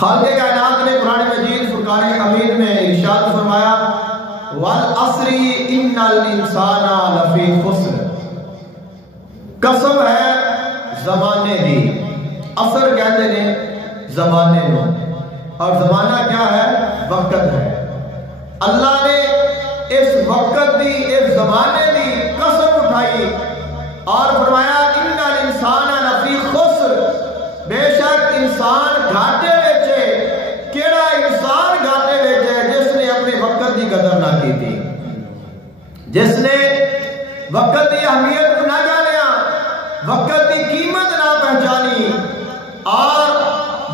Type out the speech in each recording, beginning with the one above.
خالق کائنات نے قرآن مجید فرقان حمید میں ارشاد فرمایا والعصر ان الانسان لفی خسر، قسم ہے زمانے دی، عصر کہتے ہیں زمانے نو، اور زمانہ کیا ہے؟ وقت ہے۔ اللہ نے اس وقت دی، اس زمانے دی قسم اٹھائی اور فرمایا ان الانسان لفی خسر، بے شک انسان گھاٹے وچ ہے۔ کیڑا انسان گھاٹے وچ ہے؟ جس نے اپنے وقت دی قدر نہ کی تھی، جس نے وقت کی اہمیت کو نہ جانیا، وقت کی قیمت نہ پہچانی، اور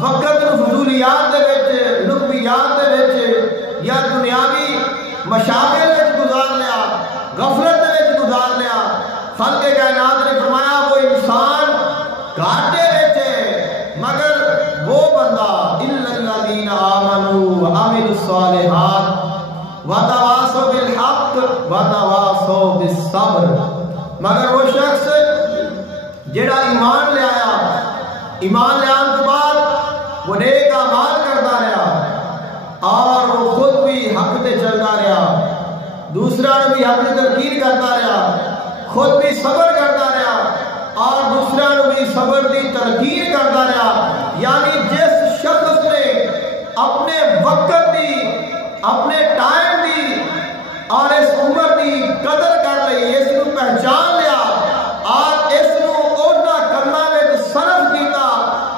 وقت نو فضولیات دے وچ، لغویات دے وچ یا دنیاوی مشاغل وچ گزار لیا، غفلت دے وچ گزار لیا۔ خالق کائنات نے فرمایا وہ انسان گھاٹے وچ ہے، مگر وہ بندہ الا الذین آمنوا وعملوا الصالحات وتواصوا بالحق وتواصوا بالصبر، مگر وہ شخص جڑا ایمان لے آیا، ایمان لے آنے کے بعد وہ نیک اعمال کرتا رہا اور وہ خود بھی حق تے چلتا رہا، دوسرا نے بھی حق تے تلقین کرتا رہا، خود بھی صبر کرتا رہا اور دوسرا نے بھی صبر دی تلقین کرتا رہا۔ یعنی جس شخص نے اپنے وقت دی، اپنے ٹائم دی اور اس عمر دی قدر کر لئی، اس کو پہچان لیا اور اس کو اونا کرنا وچ صرف کیتا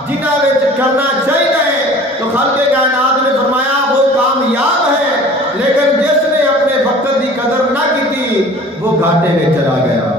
جنہ وچ کرنا چاہیے، تو خالق کائنات نے فرمایا وہ کامیاب ہے۔ لیکن جس نے اپنے وقت دی قدر نہ کی تھی وہ گھاٹے میں چلا گیا۔